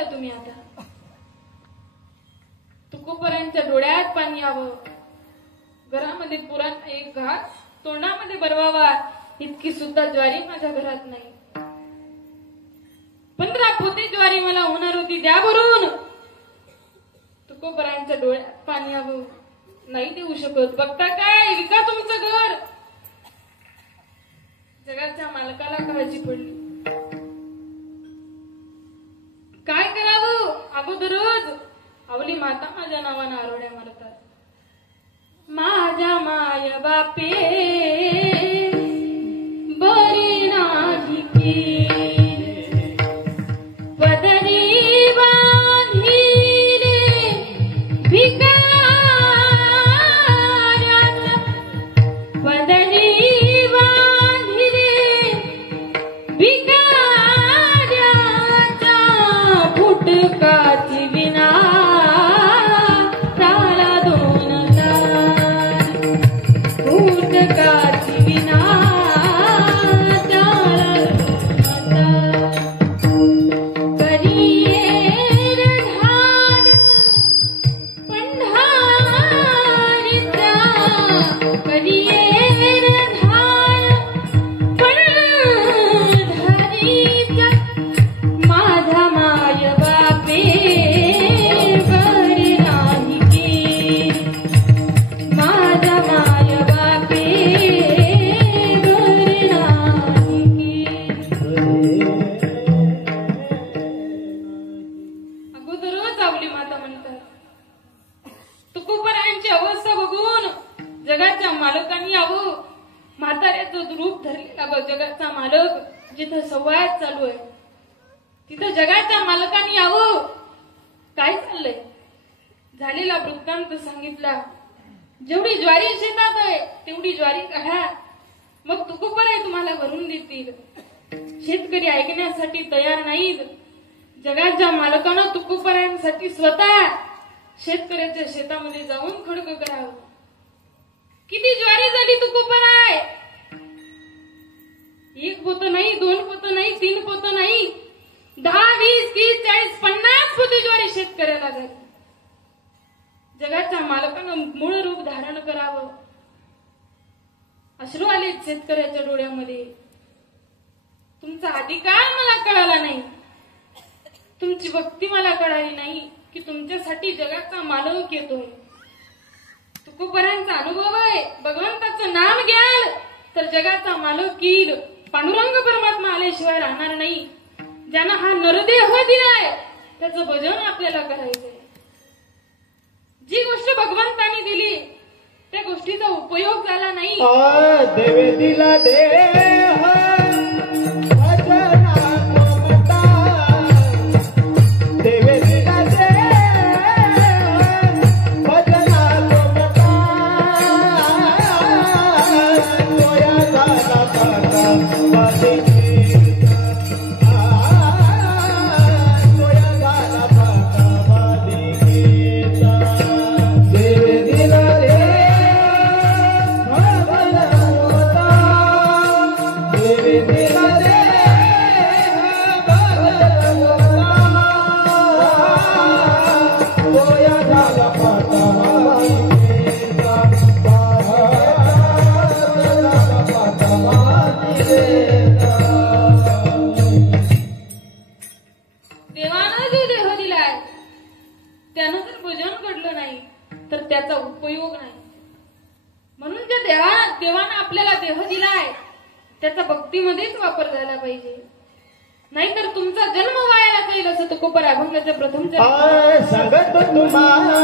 या तुम्ही आता. तुकोबरांच्या डोळ्यात पाणी यावं, घरामध्ये पुरात एक घास तोंडामध्ये भरवावा इतकी सुद्धा ज्वारी माझ्या घरात नाही. 15 पोते ज्वारी मला होणार होती, द्या भरून. तुकोबरांच्या डोळ्यात पाणी यावं, नाही देऊ शकत. बघता काय, विका तुमचं घर. जगाच्या मालकाला काळजी पडली, काय करावं. अगोदरच आवली माता माझ्या नावानं आरोड्या मारतात. माझ्या माय बापे बरी नाही की पदरी बांधिले भिकाऱ्याच्या पदरी बांधिले भिकाऱ्याच्या फुटकाची विना फुटकाची विना जगाच्या मालकांनी यावं. म्हाताऱ्याचं रूप धरलेला बघ जगाचा मालक जिथं संवाद चालू आहे तिथं जगाच्या मालकांनी यावं. काय चाललंय, झालेला वृत्तांत सांगितला. जेवढी ज्वारी शेतात आहे तेवढी ज्वारी काढा, मग तुकोबराय तुम्हाला भरून देतील. शेतकरी ऐकण्यासाठी तयार नाहीत. जगाच्या मालकानं तुकोबरायांसाठी स्वतः शेतकऱ्याच्या शेतामध्ये जाऊन खडक करावं. किती ज्वारी झाली तुकोबराय? 1 पोत नाही, 2 पोत नाही, 3 पोत नाही, 10, 20, 30, 40, 50 पोते ज्वारी शेतकऱ्याला झाली. जगाच्या मालकानं मूळ रूप धारण करावं. अश्रू आले शेतकऱ्याच्या डोळ्यामध्ये. तुमचा अधिकार मला कळाला नाही, तुमची भक्ती मला कळाली नाही की तुमच्यासाठी जगाचा मालक येतोय. तुकोबरांचा अनुभव आहे. भगवंताचं नाम घ्याल तर जगाचा मालक येईल. पांडुरंग परमात्मा आल्याशिवाय राहणार नाही. ज्यांना हा नरदेह दिलाय त्याचं भजन आपल्याला करायचंय. जी गोष्ट भगवंतानी दिली त्या गोष्टीचा उपयोग झाला नाही. देवे दिला देह त्याचा उपयोग नाही. म्हणून ज्या देवानं आपल्याला देह दिलाय त्याचा भक्तीमध्येच वापर झाला पाहिजे. नाहीतर तुमचा जन्म वाया जाईल. असं तुकोबर अभंगाच्या प्रथम सांगत तुम्हाला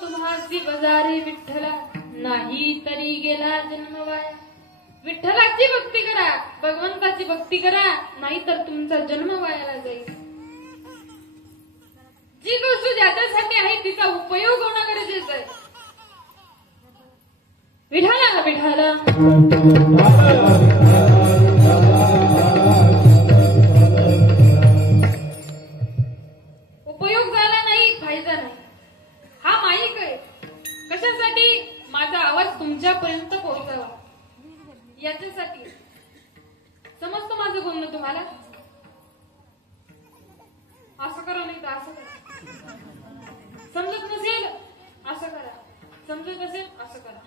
तुम्हासी बजारी विठ्ठला, नाही तरी गेला जन्म वाया. विठ्ठलाची भक्ती करा, भगवंताची भक्ती करा, नाहीतर तुमचा जन्म वायाला जाईल. जी गोष्ट ज्याच्यासाठी आहे तिचा उपयोग होणं गरजेचं आहे. विठाला विठाला उपयोग झाला नाही, फायदा नाही. हा माईक आहे कशासाठी? माझा आवाज तुमच्यापर्यंत पोहोचावा याच्यासाठी. समजतं माझं बोलणं तुम्हाला? असं करा, नाही तर असं करा. समजत नसेल असं करा, समजत असेल असं करा.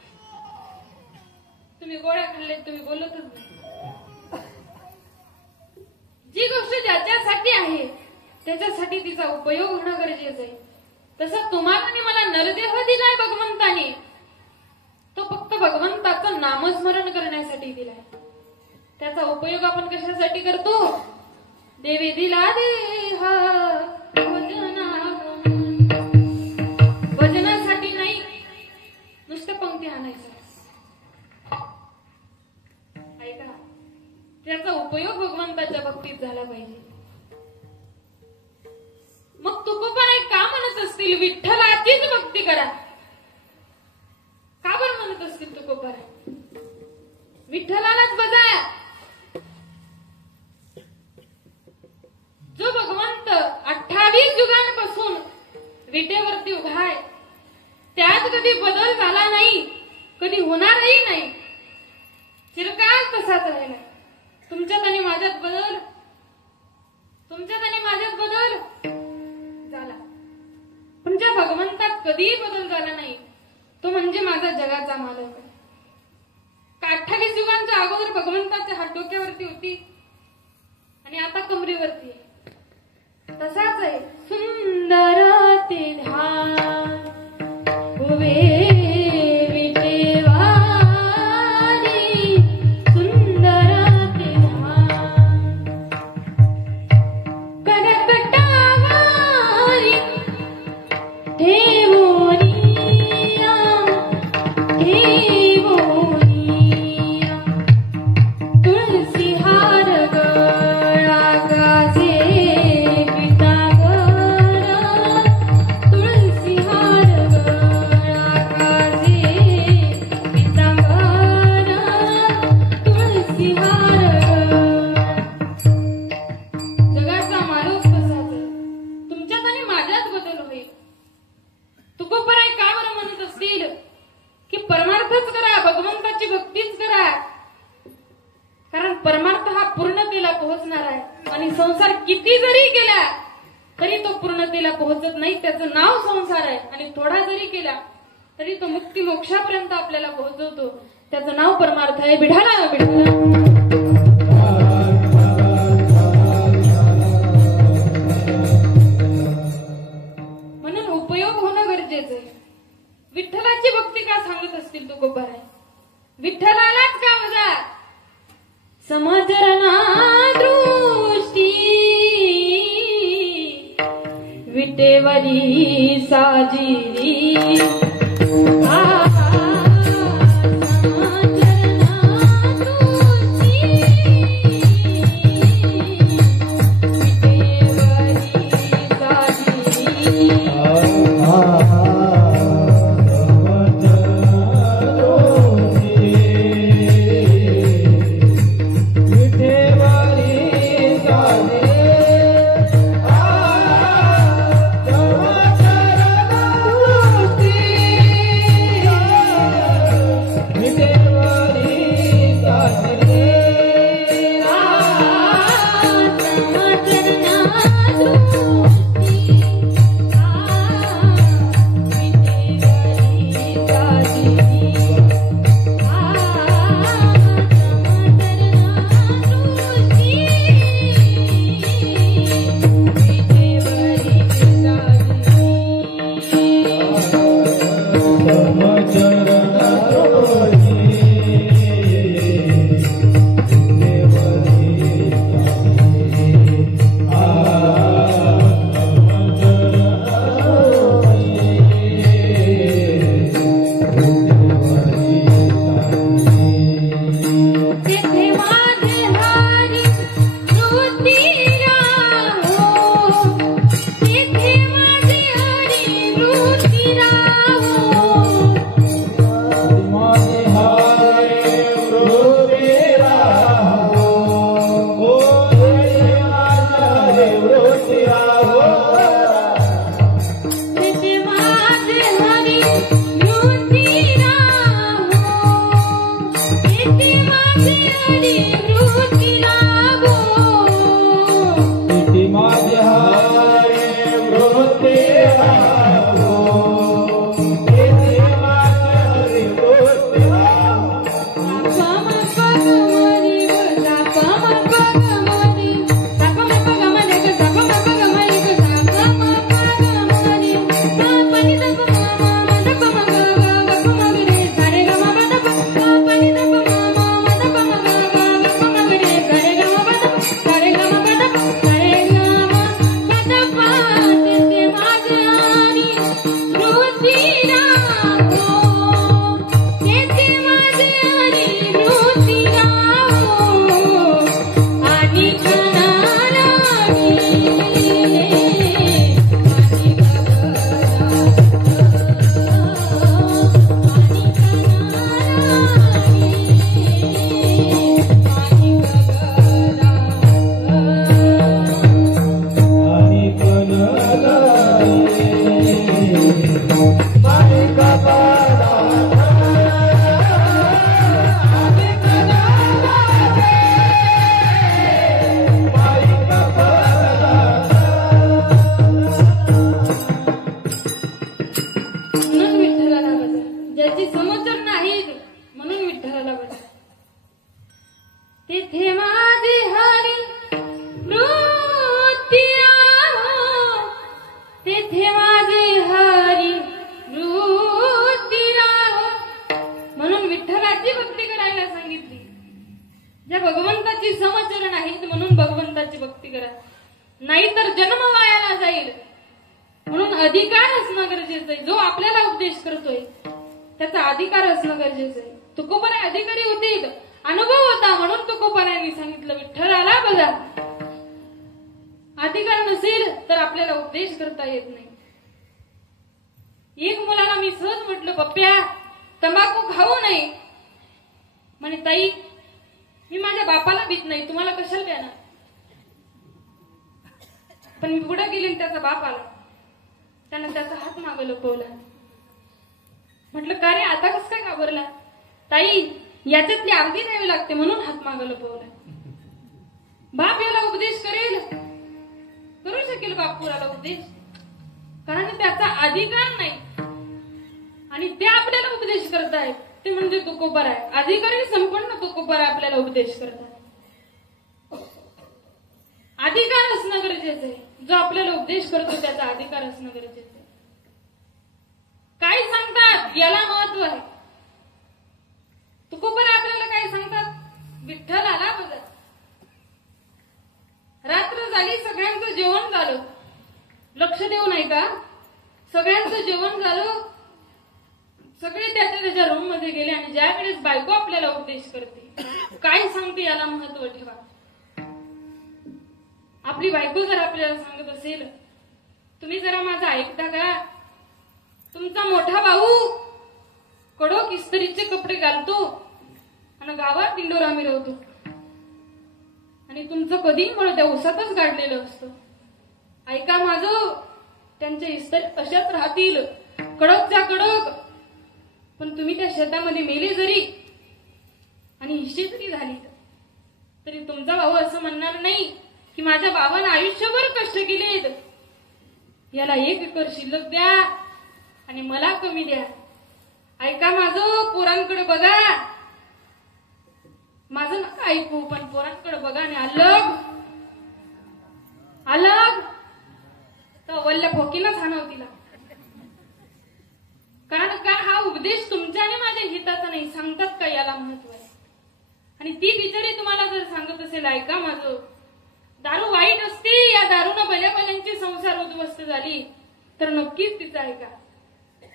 तुम्ही गोळ्या खाल्ले, तुम्ही बोलतच नाही. जी गोष्ट ज्याच्यासाठी आहे त्याच्यासाठी तिचा उपयोग होणं गरजेचं आहे. तसं तुम्हाला मला नरदेह दिलाय भगवंताने, तो फक्त भगवंताचं नामस्मरण करण्यासाठी दिलाय. त्याचा उपयोग आपण कशासाठी करतो? देवी दिला देह भजनासाठी नाही, नुसतं पंक्ती आणायचं. ऐका, त्याचा उपयोग भगवंताच्या भक्तीत झाला पाहिजे. मग तुकोबाराय का म्हणत असतील विठ्ठलाचीच भक्ती करा? का बरं म्हणत असतील तुकोबाराय? विठ्ठलालाच बजा. जो भगवंत 28 युगांपासून विटेवरती उभा आहे, त्यात कधी बदल झाला नाही, कधी होणारही नाही, चिरकाल तसाच राहिला. तुमच्यात आणि माझ्यात बदल, तुमच्यात आणि माझ्यात बदल झाला, पण ज्या भगवंतात कधीही बदल झाला नाही तो म्हणजे माझा जगाचा मालक आहे. 28 युगांच्या अगोदर भगवंताच्या हात डोक्यावरती होती आणि आता कमरेवरती आहे. तसाच आहे. सुंदर ते ध्यान उभे विटेवारी, सुंदर ते ध्यान करकटावारी ठेवोनिया, ठेवोनिया तुळसी हार गळा गाजे परमार्थ हा पूर्णतेला पोहोचणार आहे. आणि संसार किती जरी केला तरी तो पूर्णतेला पोहोचत नाही. त्याचं नाव संसार आहे आणि थोडा जरी केला तरी तो मुक्ती मोक्षापर्यंत आपल्याला पोहोचवतो. त्याचं नाव परमार्थ आहे. विठाला विठाला. म्हणून उपयोग होणं गरजेचं आहे. विठ्ठलाची भक्ती का सांगत असतील तुकोबाराय? विठ्ठलालाच का वजा? समचरणा दृष्टी विटेवरी साजिरी, मालिका पदार्थ मालिका पदार्थ म्हणून विठ्ठलाला बजा, ज्याची समोर नाहीत म्हणून विठ्ठलाला बजा. तेथे माझी हरी वृत्ती राहो, तेथे माझी हरी वृत्ती राहो. म्हणून विठ्ठलाची भक्ती करायला सांगितली. ज्या भगवंताची समचर नाहीत म्हणून भगवंताची भक्ती करा, नाहीतर जन्म वायाला जाईल. म्हणून अधिकार असणं गरजेचं आहे. जो आपल्याला उपदेश करतोय त्याचा अधिकार असणं गरजेचं आहे. तुकोबाने अधिकारी होते, अनुभव होता म्हणून तुकोबाने सांगितलं विठ्ठलाला बजा. अधिकार नसेल तर आपल्याला उपदेश करता येत नाही. एक मुलाला मी सहज म्हटलं, पप्प्या तंबाखू खाऊ नये. म्हणे ताई मी माझ्या बापाला भीत नाही, तुम्हाला कशाला द्या ना. पण मी पुढे गेली आणि त्याचा बाप आला, त्यानं त्याचा हात मागे लपवला. म्हटलं का रे आता कस काय घाबरला. ताई याच्यातली अर्धी द्यावी लागते म्हणून हात मागे लपवला. बाप याला उपदेश करेल, करू शकेल बाप पुराला उपदेश, कारण त्याचा अधिकार नाही. आणि ते आपल्याला उपदेश करतायत ते म्हणजे तुकोबार आहे. अधिकारी संपन्न तुकोबार आपल्याला उपदेश करतात. अधिकार असणं गरजेचं आहे. जो आपल्याला उपदेश करतो त्याचा अधिकार असणं गरजेचं आहे. काय सांगतात याला महत्व आहे. तुकोबार आपल्याला काय सांगतात, विठ्ठलाला बजा. रात्र झाली, सगळ्यांचं जेवण झालं, लक्ष देऊ नाही का. सगळ्यांचं जेवण झालं, सगळे त्याच्या रूम मध्ये गेले आणि ज्या वेळेस बायको आपल्याला उपदेश करते काय सांगते याला महत्व ठेवा. आपली बायको जर आपल्याला सांगत असेल, तुम्ही जरा माझं ऐकता का, तुमचा मोठा भाऊ कडक इस्त्रीचे कपडे घालतो आणि गावात दिंडोरा मिरवतो आणि तुमचं कधी मला त्या उसातच गाडलेलं असतं. ऐका माझं, त्यांच्या इस्त्री तशाच राहतील कडकच्या कडक, पण तुम्ही त्या शेतामध्ये मेले जरी आणि हिस्से जरी झाली तरी तुमचा भाऊ असं म्हणणार नाही की माझ्या बाबांना आयुष्यभर कष्ट केलेत, याला 1 एकर शिल्लक द्या आणि मला कमी द्या. ऐका माझं, पोरांकडे बघा, माझं नका ऐकू पण पोरांकडे बघा आणि अलग अलग तर वल्ल्या फोकीनच हाणव तिला. कारण का हा उपदेश तुमच्या आणि माझ्या हिताचा नाही. सांगतात का याला महत्व आहे. आणि ती बिचारी तुम्हाला जर सांगत असेल, ऐका माझं, दारू वाईट असते, या दारूनं भल्याभल्यांची संसार उद्ध्वस्त झाली, तर नक्कीच तिचं ऐका.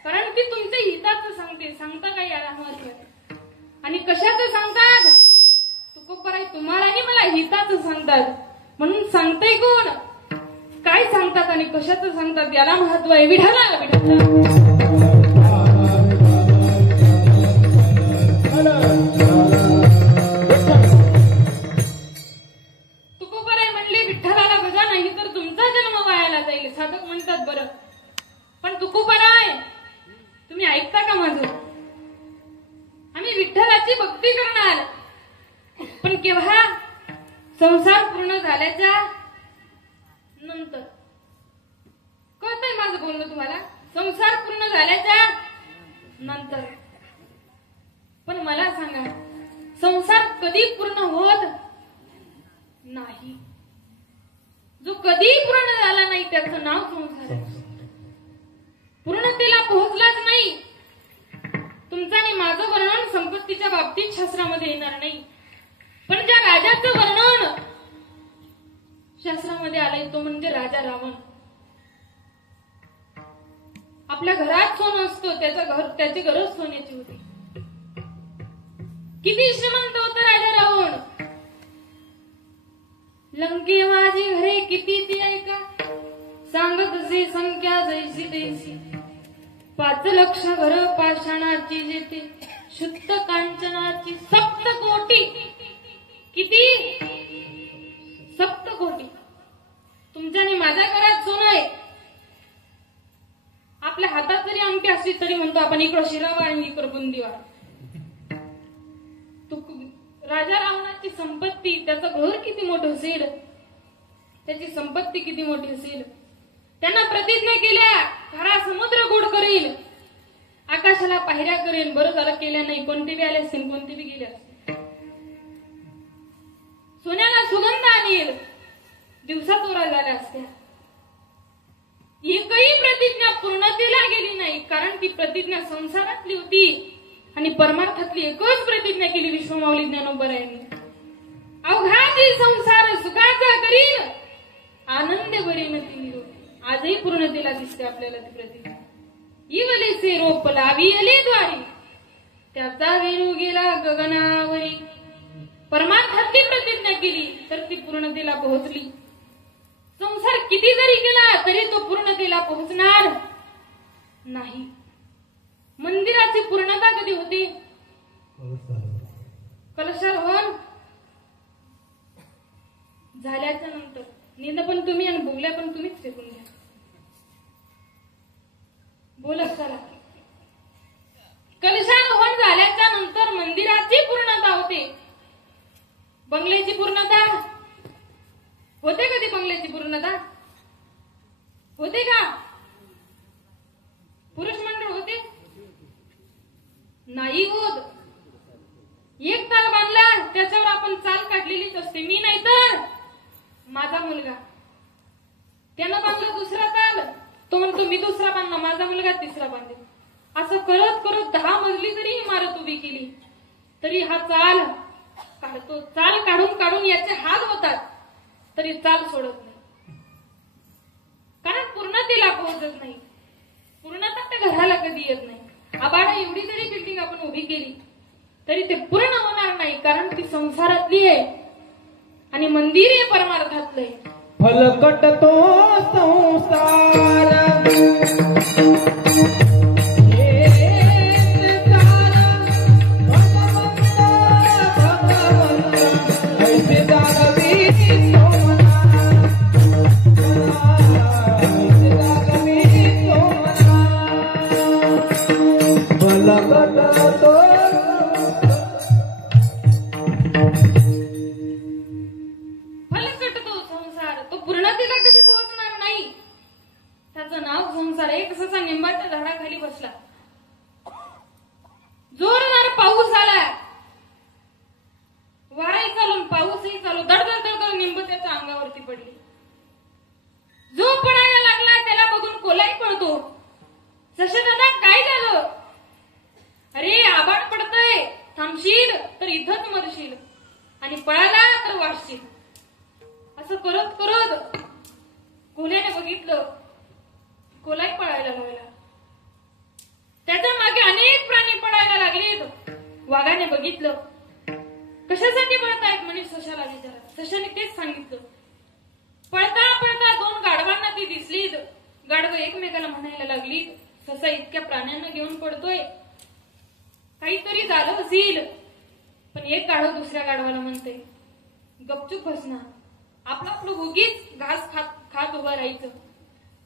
कारण ती तुमच्या हिताचं सांगते. सांगता का याला महत्व आहे. आणि कशाचं सांगतात, तुकोबार तुम्हाला आणि मला हिताचं सांगतात. म्हणून सांगताय कोण, काय सांगतात आणि कशाचं सांगतात याला महत्व आहे. विठ्ठला विठ्ठला तुकोबाराय म्हणले विठ्ठलाला बजा, नाही तर तुमचा जन्म वायाला जाईल. साधक म्हणतात बरं, पण तुकोबाराय तुम्ही ऐकता का माझं. आम्ही विठ्ठलाची भक्ती करणार, पण केव्हा, संसार पूर्ण झाल्याच्या नंतर. कळतंय माझं बोलणं तुम्हाला, संसार पूर्ण झाल्याच्या नंतर. पण मला सांगा, संसार कधी पूर्ण होत नाही. जो कधी पूर्ण झाला नाही त्याचं नाव संसार आहे. पूर्णतेला पोहोचलाच नाही. तुमचं आणि माझं वर्णन संपत्तीच्या बाबतीत शास्त्रामध्ये येणार नाही, पण ज्या राजाचं वर्णन शास्त्रामध्ये आलंय तो म्हणजे राजा रावण. आपल्या घरात सोनं असतं, त्याची गरज सोन्याची होती. किती श्रीमंत होता राजा रावण. लंके माझी घरे किती ती ऐका, सांगत असे संख्या जैसी तैसी. 5 लक्ष घर पाषाणाची जेथे, शुद्ध कांचनाची 7 कोटी. किती, 7 कोटी. तुमच्या आणि माझ्या घरात सोनं आहे, आपल्या हातात जरी अंगठी असली तरी म्हणतो आपण इकडं शिरावा आणि इकडं बुंदीवा. राजा रावणाची संपत्ती, त्याचं घर किती मोठं असेल, त्याची संपत्ती किती मोठी असेल. त्यांना प्रतिज्ञा केल्या, खरा समुद्र गोड करेल, आकाशाला पायऱ्या करेल. बरं झालं केल्या नाही, कोणते बी आले असतील, कोणते बी गेले असतील. सोन्याला सुगंध आणेल, दिवसा चोरा झाल्या असत्या. एकही प्रतिज्ञा पूर्णतेला गेली नाही, कारण ती प्रतिज्ञा संसारातली होती आणि परमार्थातली एकच प्रतिज्ञा केली विश्वमाऊली ज्ञानोबरायांनी. अवघाती संसार सुखाचा करीन, आनंद बरीन ती निरोगी. आजही पूर्णतेला दिसते आपल्याला ती प्रतिज्ञा. इवलेसे रोप लावी अले द्वारी, त्याचा वेणू गेला गगनावरी. परमार्थातली प्रतिज्ञा केली तर ती पूर्णतेला पोहोचली. संसार किती जरी केला तरी तो पूर्णतेला पोहोचणार नाही. मंदिराची पूर्णता कधी होते? कलशारोहण झाल्याच्या नंतर. निंद पण तुम्ही आणि बोगल्या पण तुम्हीच फेकून घ्या. बोलत चला. कलशारोहण झाल्याच्या नंतर मंदिराची पूर्णता होते. बंगल्याची पूर्णता होते कधी? बंगल्याची पूर्णता होते का? पुरुष मंडळ होते? नाही होत. एक ताल बांधला त्याच्यावर आपण चाल काढलेलीच असते. मी नाही तर माझा मुलगा. त्यानं बांधला दुसरा ताल, तो म्हणतो मी दुसरा बांधला, माझा मुलगा तिसरा बांधेल. असं करत करत 10 मजली जरी इमारत उभी केली तरी हा चाल काढतो. चाल काढून काढून याचे हात होतात तरी चाल सोडत नाही, कारण पूर्णतेला पोहोचत नाही. पूर्णता त्या घराला कधी येत नाही. आबाडा एवढी जरी बिल्डिंग आपण उभी केली तरी ते पूर्ण होणार नाही, कारण ती संसारातली आहे आणि मंदिर हे परमार्थातलं आहे. फलकट तो संसार जोरदार पाऊस आला, वाराही चालून पाऊसही चालू, दडदड निंब त्याच्या अंगावरती पडली. जो पडायला लागला त्याला बघून कोलाई पळतो. सशे दादा काय झालं? अरे आबाड पडतय, थांबशील तर इथंच मरशील आणि पळाला तर वाचशील. असं करत करत कोल्याने बघितलं, कोलाई पळायला लागला. त्याच्या मागे अनेक प्राणी पळायला लागलेत. वाघाने बघितलं, कशासाठी पळतायत म्हणे सशाला विचारा. सशाने तेच सांगितलं. पळता पळता 2 गाढवांना ती दिसलीत. गाढवं एकमेकाला म्हणायला लागली, ससा इतक्या प्राण्यांना घेऊन पडतोय, काहीतरी झालं असेल. पण एक गाढव दुसऱ्या गाढवाला म्हणते, गपचूप बसना, आपलं आपलं उगीच घास खात उभं राहायचं.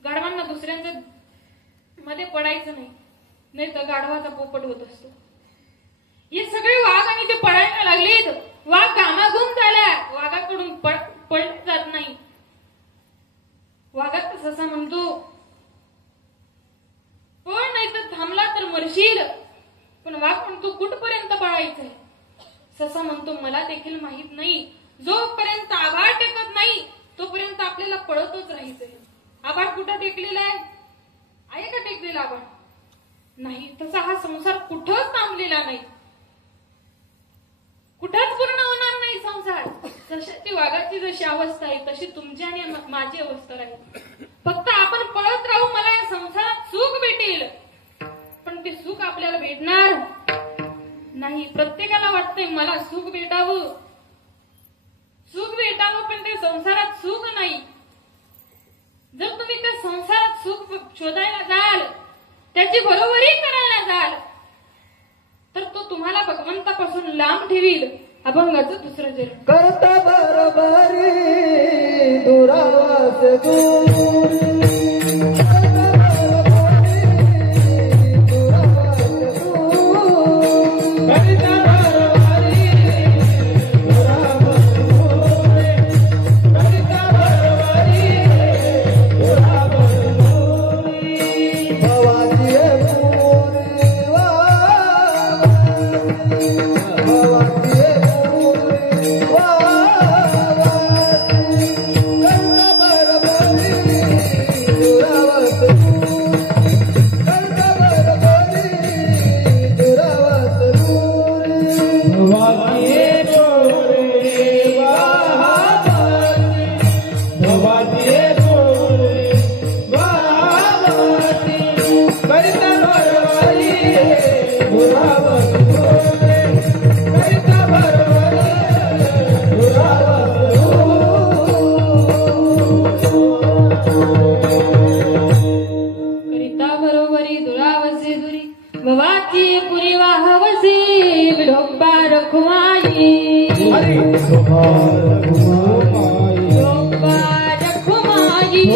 गाढवांना दुसऱ्यांच्या मध्ये पडायचं नाही, नाही तर गाढवाचा पोपट होत असतो. हे सगळे वाघ आणि ते पळायला लागलेत. वाघ घामाघूम झाला, वाघाकडून पळले जात नाही. वाघाचा ससा म्हणतो, पळ नाही तर थांबला तर मरशील. पण वाघ म्हणतो, कुठपर्यंत पळायचंय? ससा म्हणतो, मला देखील माहित नाही. जोपर्यंत आभाळ टेकत नाही तोपर्यंत आपल्याला पळतच राहायचंय. आभाळ कुठं टेकलेला आहे का टेकलेला आभाळ? नाही. तसा हा संसार कुठंच थांबलेला नाही, कुठंच पूर्ण होणार नाही संसार. जशी ती वाघाची जशी अवस्था आहे तशी तुमची आणि माझी अवस्था राहील. फक्त आपण पळत राहू, मला या संसारात सुख भेटेल, पण ते सुख आपल्याला भेटणार नाही. प्रत्येकाला वाटतंय मला सुख भेटावं, सुख भेटावं, पण ते संसारात सुख नाही. जर तुम्ही त्या संसारात सुख शोधायला जाल, त्याची बरोबरी करायला जाल, तर तो तुम्हाला भगवंतापासून लांब ठेवील. अभंगाचं दुसरं जन्म. करता बरोबरी दुरावास दूर, करता बरोबरी करिता बरोबरी दुरावसे दुरी भवाची पुरी वाहवसी विढोबा रखुमाई विढोबा रखुमाई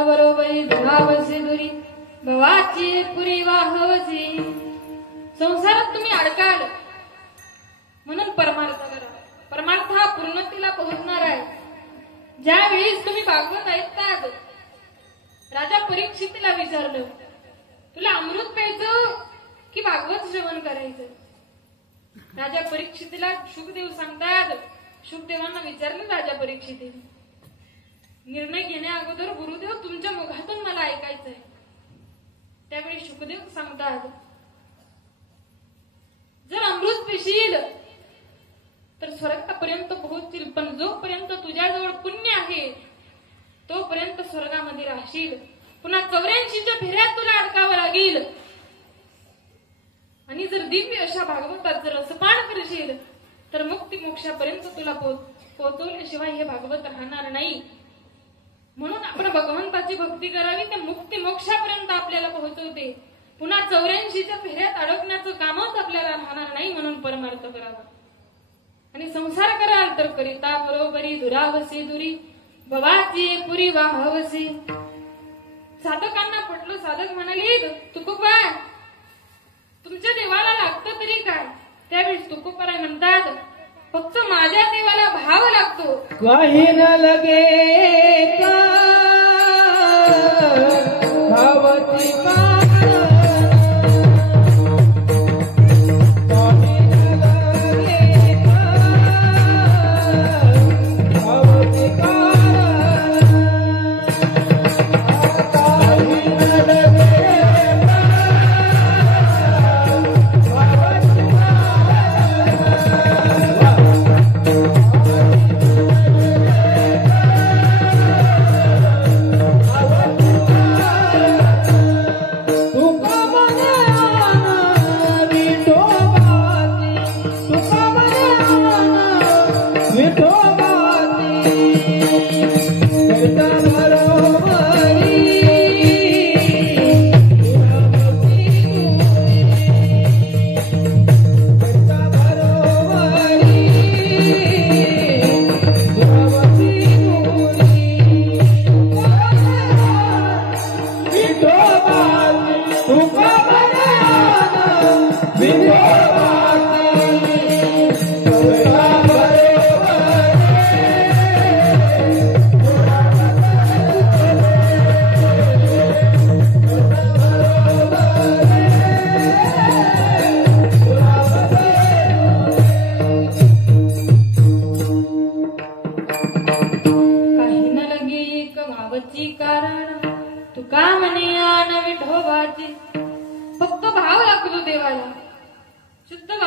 बरोबरी धनावसे दुरी भवाची पुरी वाहवसी. संसारात तुम्ही अडकाल म्हणून परमार्थ करा. परमार्थ हा पूर्णतेला पोहोचणार आहे. ज्या वेळेस तुम्ही भागवत ऐकतात, राजा परीक्षितीला विचारलं, तुला अमृत प्यायचं की भागवत श्रवण करायचं? राजा परीक्षितीला शुकदेव सांगतात. शुकदेवांना विचारलं राजा परीक्षितीने, निर्णय घेण्या अगोदर गुरुदेव तुमच्या मुखातून मला ऐकायचंय. त्यावेळी शुकदेव सांगतात, जर अमृत पिशील तर स्वर्गापर्यंत पोहोचतील, पण जोपर्यंत तुझ्याजवळ पुण्य आहे तोपर्यंत स्वर्गामध्ये राहशील. पुन्हा 84च्या फेऱ्यात तुला अडकावं लागेल. आणि जर दिव्य अशा भागवतात जर रसपान करशील तर मुक्ती मोक्षापर्यंत तुला पोहोचवल्याशिवाय हे भागवत राहणार नाही. म्हणून आपण भगवंताची भक्ती करावी, ते मुक्ती मोक्षापर्यंत आपल्याला पोहोचवते. पुन्हा 84च्या फेऱ्यात अडकण्याचं कामच आपल्याला राहणार नाही. म्हणून परमार्थ करावा. आणि संसार कराल तर करिता बरोबरी दुरावसे दुरी भवाची पुरी वाहवसे. साधकांना पटलं. साधक म्हणाले, तुकोबा तुमच्या देवाला लागतं तरी काय? त्यावेळेस तुकोबाराय म्हणतात, फक्त माझ्या देवाला भाव लागतो. काही न लगे का भावती का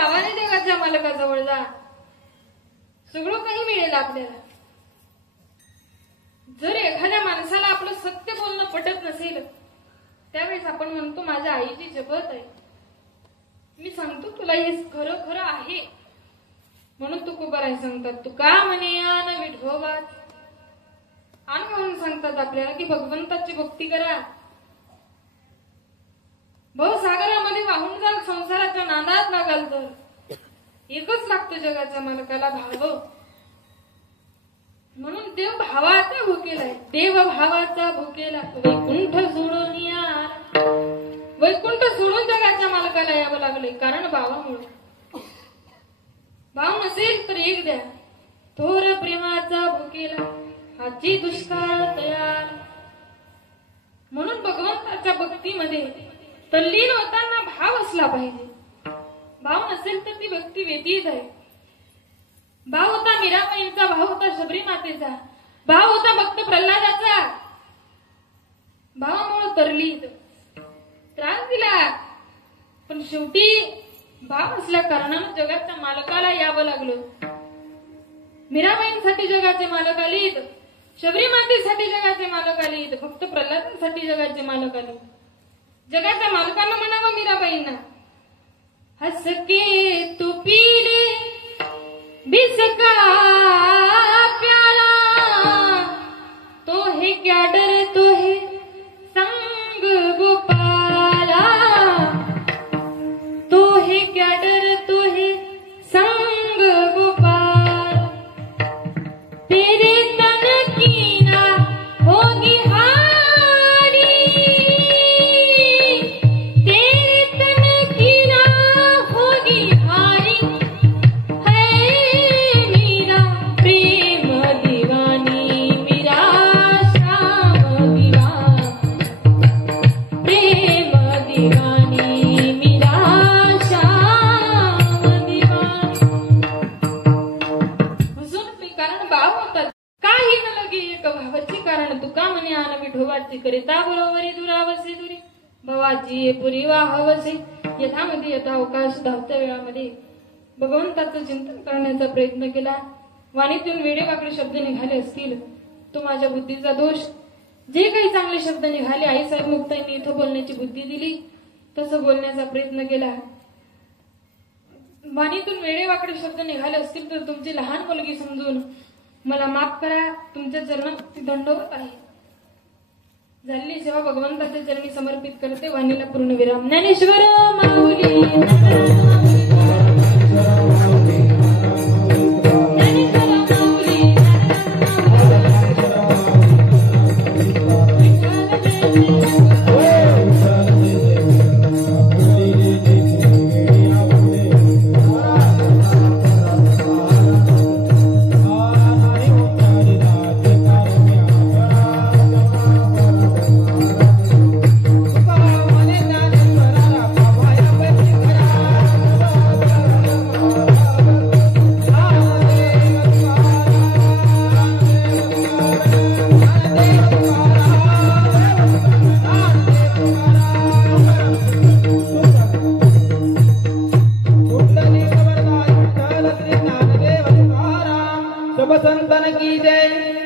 भावाने जगाच्या मालकाजवळ जा, सगळं काही मिळेल आपल्याला. जर एखाद्या माणसाला आपलं सत्य बोलणं पटत नसेल, त्यावेळेस आपण म्हणतो माझ्या आईची शपथ आहे, मी सांगतो तुला हे खरं खरं आहे. म्हणून तुकोबाराय सांगतात, तुका म्हणे आन विठोबात, आणि म्हणून सांगतात आपल्याला की भगवंताची भक्ती करा. भवसागरामध्ये वाहून जाल, संसाराच्या नादात लागाल तर एकच लागतं जगाच्या मालकाला, भाव. म्हणून देव भावाचा भुकेला आहे, देव भावाचा भुकेला. वैकुंठ सोडून या, वैकुंठ सोडून जगाच्या मालकाला यावं लागलंय, कारण भावामुळे. भाव नसेल तर एक द्या, थोर प्रेमाचा भुकेला, हाची दुष्काळ तयार. म्हणून भगवंताच्या भक्तीमध्ये तल्लीन होताना भाव असला पाहिजे. भाव नसेल तर ती व्यक्ती व्यतीत आहे. भाव होता मीराबाईंचा, भाव होता शबरी मातेचा, भाव होता भक्त प्रल्हादाचा. भावामुळे तरलीत, त्रास दिला, पण शेवटी भाव असल्या कारणानं जगाच्या मालकाला यावं लागलं. मीराबाईंसाठी जगाचे मालक आलीत, शबरी मातेसाठी जगाचे मालक आलीत, भक्त प्रल्हादांसाठी जगाचे मालक आले. जगाच्या मालकांना म्हणावं मीराबाईंना, हस के तू पीले बिसका प्याला, तो है क्या डर तो है संग गोपाला, तो है क्या डर तो है संग गोपाल, तेरे तन की ना होगी हारी, तेरे तन की ना होगी हारी, है मीरा प्रेम दीवानी, मीरा श्याम दीवानी, प्रेम दीवानी, मीरा श्याम दीवानी. कारण भाव होतात, काही न लगे एक भावाची, कारण तुका म्हणे आन विठोबाची, करिता बरोबरी दुरावसे दुरी, भवाची पुरी वाहवसे. यथामध्ये यथा अवकाश धावत्या वेळामध्ये भगवंताचं चिंतन करण्याचा प्रयत्न केला. वाणीतून वेडेवाकडे शब्द निघाले असतील तो माझ्या बुद्धीचा दोष. जे काही चांगले शब्द निघाले, आईसाहेब मुक्ताईंनी इथं बोलण्याची बुद्धी दिली, तसं बोलण्याचा प्रयत्न केला. वाणीतून वेडेवाकडे शब्द निघाले असतील तर तुमची लहान मुलगी समजून मला माफ करा, तुमच्या चरणात दंडवत आहे. झालेली सेवा भगवंताच्या चरणी समर्पित करते. वाणीला पूर्ण विराम. ज्ञानेश्वर माऊली. संतन की जय.